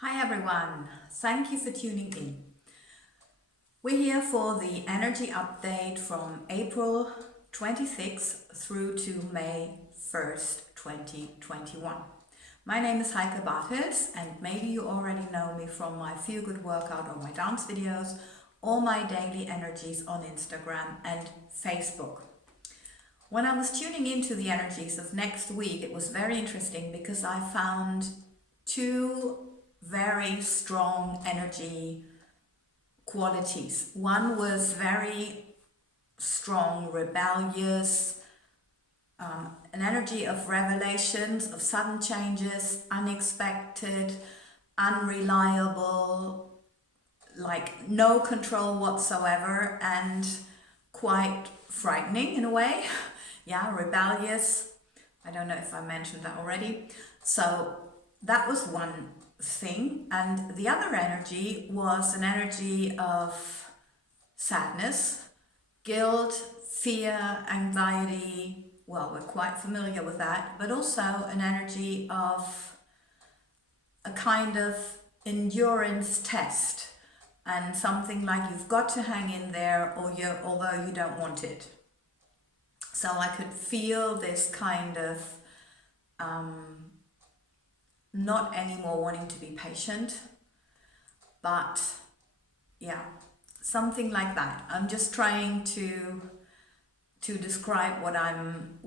Hi everyone, thank you for tuning in. We're here for the energy update from April 26th through to May 1st, 2021. My name is Heike and maybe you already know me from my feel good workout or my dance videos or my daily energies on Instagram and Facebook. When I was tuning into the energies of next week, it was very interesting because I found two very strong energy qualities. One was very strong, rebellious, an energy of revelations, of sudden changes, unexpected, unreliable, like no control whatsoever, and quite frightening in a way. Yeah, rebellious. I don't know if I mentioned that already. So that was one thing. And the other energy was an energy of sadness, guilt, fear, anxiety. Well, we're quite familiar with that, but also an energy of a kind of endurance test and something like you've got to hang in there although you don't want it. So I could feel this kind of not anymore wanting to be patient, but yeah, something like that. I'm just trying to describe what I'm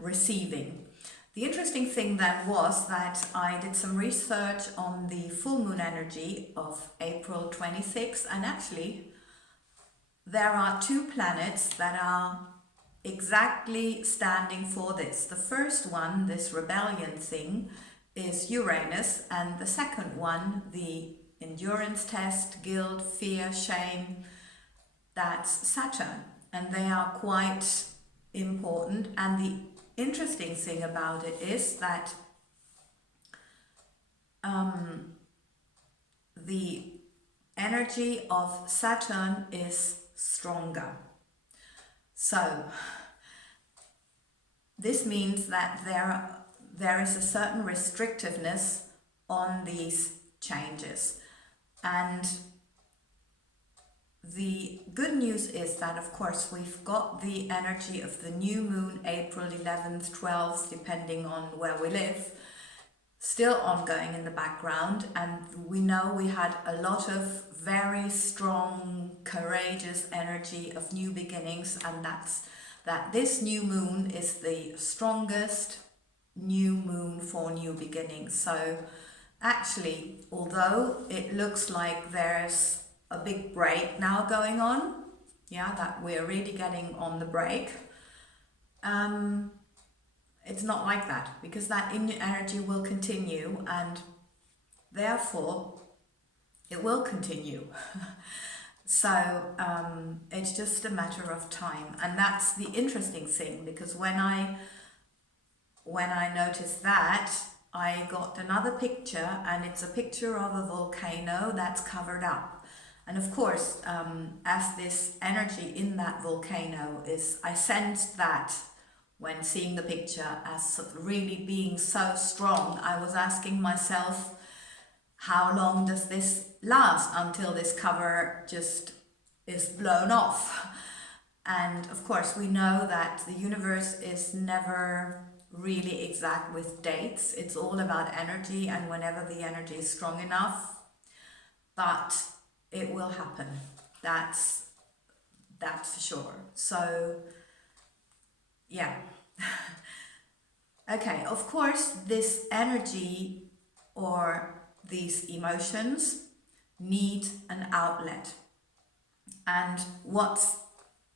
receiving. The interesting thing then was that I did some research on the full moon energy of April 26th, and actually there are two planets that are exactly standing for this. The first one, this rebellion thing, is Uranus, and the second one, the endurance test, guilt, fear, shame, that's Saturn, and they are quite important. And the interesting thing about it is that the energy of Saturn is stronger. So this means that there is a certain restrictiveness on these changes. And the good news is that, of course, we've got the energy of the new moon, April 11th, 12th, depending on where we live, still ongoing in the background. And we know we had a lot of very strong, courageous energy of new beginnings, and that this new moon is the strongest new moon for new beginnings. So actually, although it looks like there's a big break now going on, yeah, that we're really getting on the break, it's not like that, because that energy will continue, and therefore it will continue. So it's just a matter of time, and that's the interesting thing, because when I noticed that, I got another picture, and it's a picture of a volcano that's covered up. And of course, as this energy in that volcano is, I sensed that when seeing the picture as really being so strong. I was asking myself, how long does this last until this cover just is blown off? And of course, we know that the universe is never really exact with dates. It's all about energy, and whenever the energy is strong enough, but it will happen. That's for sure. So yeah. Okay, of course, this energy or these emotions need an outlet. And what's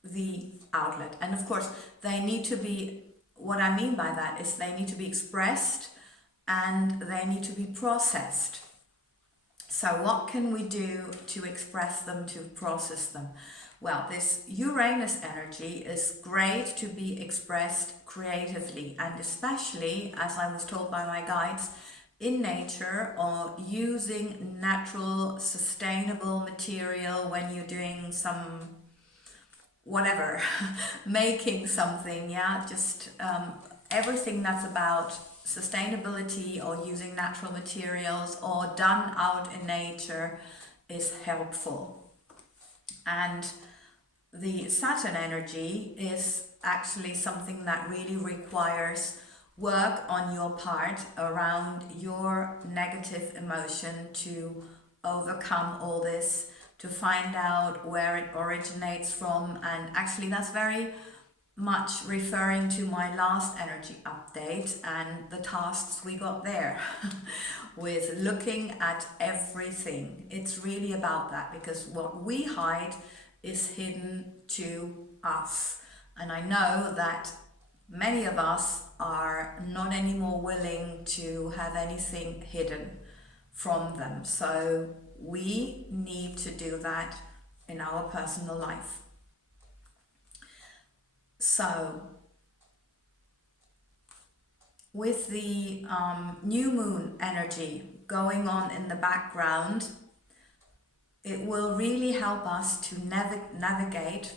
the outlet? And of course, they need to be, what I mean by that is they need to be expressed and they need to be processed. So what can we do to express them, to process them? Well, this Uranus energy is great to be expressed creatively, and especially, as I was told by my guides, in nature or using natural, sustainable material when you're doing some whatever, making something, yeah, just everything that's about sustainability or using natural materials or done out in nature is helpful. And the Saturn energy is actually something that really requires work on your part around your negative emotion to overcome all this, to find out where it originates from. And actually that's very much referring to my last energy update and the tasks we got there with looking at everything. It's really about that, because what we hide is hidden to us. And I know that many of us are not anymore willing to have anything hidden from them. So we need to do that in our personal life. So with the new moon energy going on in the background, it will really help us to navigate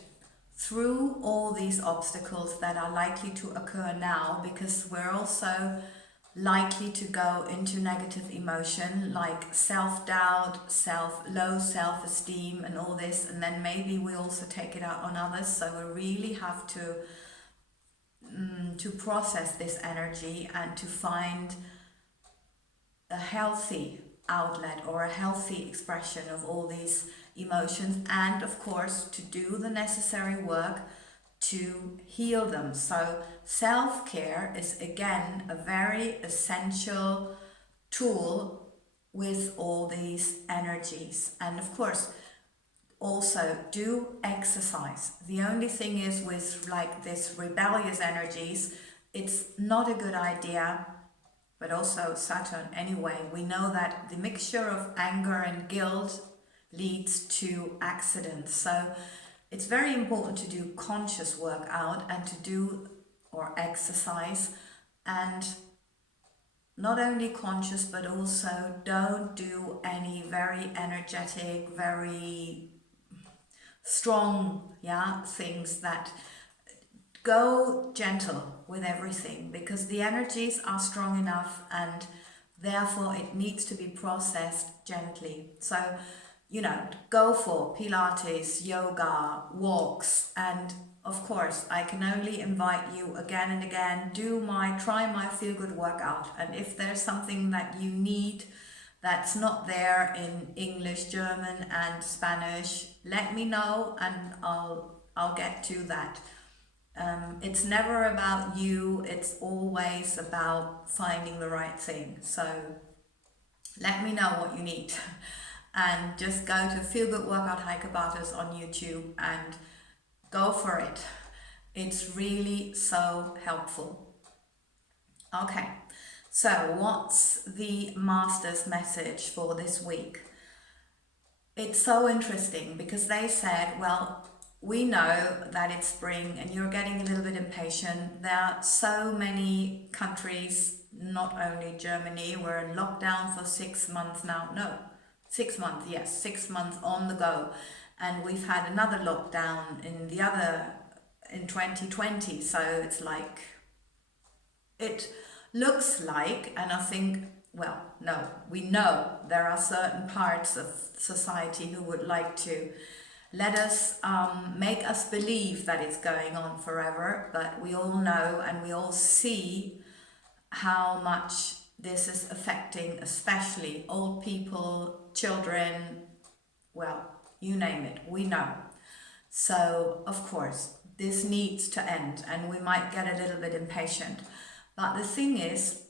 through all these obstacles that are likely to occur now, because we're also likely to go into negative emotion like self-doubt, low self-esteem and all this, and then maybe we also take it out on others. So we really have to process this energy and to find a healthy outlet or a healthy expression of all these emotions, and of course to do the necessary work to heal them. So self-care is again a very essential tool with all these energies. And of course also do exercise. The only thing is with like this rebellious energies, it's not a good idea. But also Saturn anyway, we know that the mixture of anger and guilt leads to accidents. So it's very important to do conscious workout and to do or exercise, and not only conscious but also don't do any very energetic, very strong things. That go gentle with everything, because the energies are strong enough and therefore it needs to be processed gently. So go for Pilates, yoga, walks, and of course I can only invite you again and again, try my feel good workout. And if there's something that you need that's not there in English, German and Spanish, let me know and I'll get to that. It's never about you, it's always about finding the right thing. So let me know what you need. And just go to Feel Good Workout Heike on YouTube and go for it. It's really so helpful. Okay, so what's the Master's message for this week? It's so interesting because they said, well, we know that it's spring and you're getting a little bit impatient. There are so many countries, not only Germany, we're in lockdown for 6 months now. No, 6 months, yes, 6 months on the go. And we've had another lockdown in 2020. So it's like, it looks like, and I think, well, no, we know there are certain parts of society who would like to let us, make us believe that it's going on forever, but we all know and we all see how much this is affecting, especially old people, children, well, you name it, we know. So, of course, this needs to end and we might get a little bit impatient. But the thing is,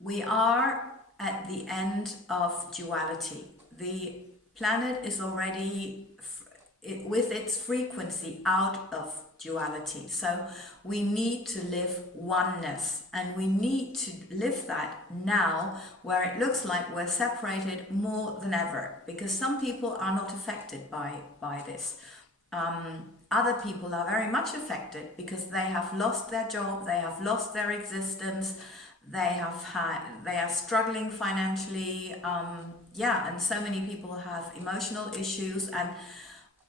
we are at the end of duality. The planet is already with its frequency out of duality. So we need to live oneness, and we need to live that now where it looks like we're separated more than ever, because some people are not affected by this. Other people are very much affected because they have lost their job, they have lost their existence, they are struggling financially, and so many people have emotional issues. And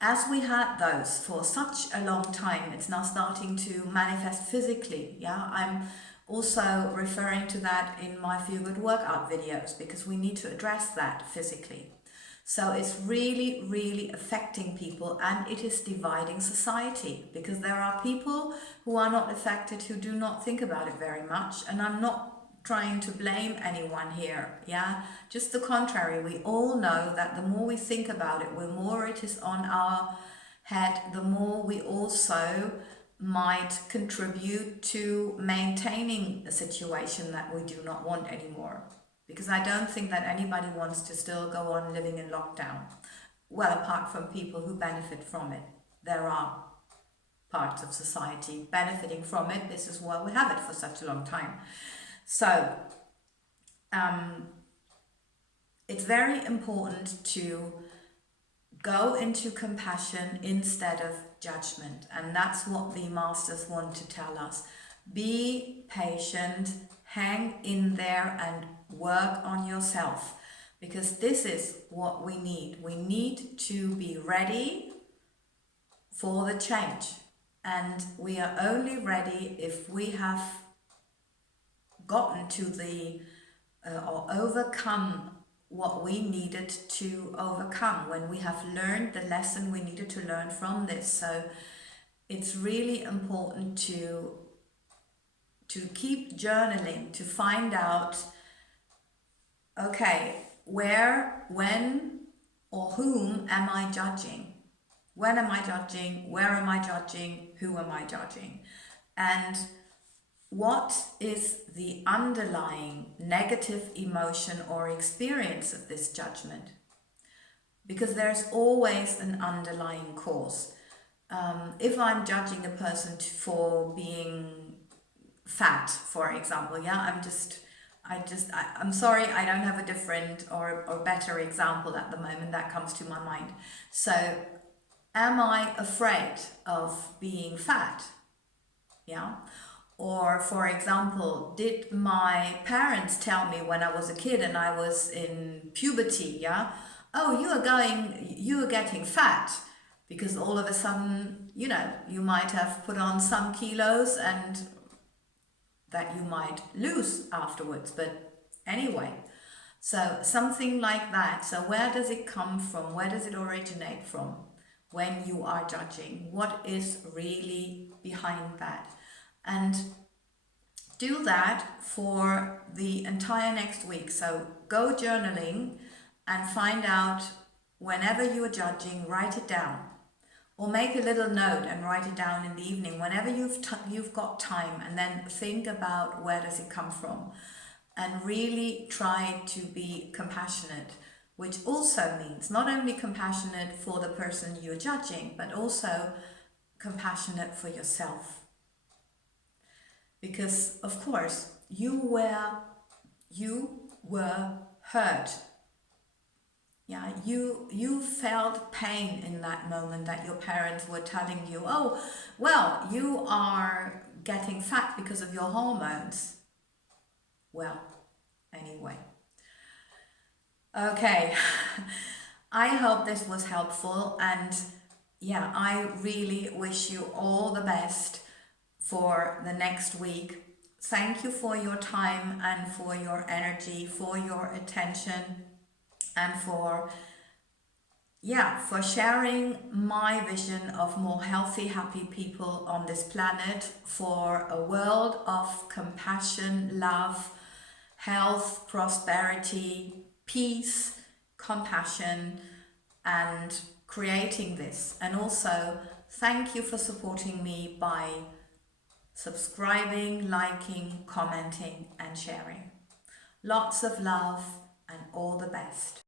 as we had those for such a long time, it's now starting to manifest physically. Also referring to that in my Feel Good workout videos, because we need to address that physically. So it's really, really affecting people, and it is dividing society, because there are people who are not affected, who do not think about it very much. And I'm not trying to blame anyone here, yeah? Just the contrary. We all know that the more we think about it, the more it is on our head, the more we also might contribute to maintaining a situation that we do not want anymore. Because I don't think that anybody wants to still go on living in lockdown. Well, apart from people who benefit from it. There are parts of society benefiting from it. This is why we have it for such a long time. So, it's very important to go into compassion instead of judgment. And that's what the masters want to tell us. Be patient, hang in there and work on yourself. Because this is what we need. We need to be ready for the change. And we are only ready if we have gotten to the, or overcome what we needed to overcome, when we have learned the lesson we needed to learn from this. So it's really important to keep journaling, to find out, okay, where, when, or whom am I judging? When am I judging? Where am I judging? Who am I judging? And what is the underlying negative emotion or experience of this judgment? Because there's always an underlying cause. If I'm judging a person for being fat, for example, yeah, I'm sorry, I don't have a different or better example at the moment that comes to my mind. So, am I afraid of being fat? Yeah. Or, for example, did my parents tell me when I was a kid and I was in puberty, yeah, oh, you are getting fat, because all of a sudden, you know, you might have put on some kilos and that you might lose afterwards. But anyway, so something like that. So where does it come from? Where does it originate from when you are judging? What is really behind that? And do that for the entire next week. So go journaling and find out, whenever you are judging, write it down. Or make a little note and write it down in the evening, whenever you've got time, and then think about where does it come from. And really try to be compassionate, which also means not only compassionate for the person you're judging, but also compassionate for yourself. Because, of course, you were hurt. Yeah, you felt pain in that moment, that your parents were telling you, oh, well, you are getting fat because of your hormones. Well, anyway. Okay, I hope this was helpful, and yeah, I really wish you all the best for the next week. Thank you for your time and for your energy, for your attention, and for sharing my vision of more healthy, happy people on this planet, for a world of compassion, love, health, prosperity, peace, compassion, and creating this. And also, thank you for supporting me by subscribing, liking, commenting, and sharing. Lots of love and all the best.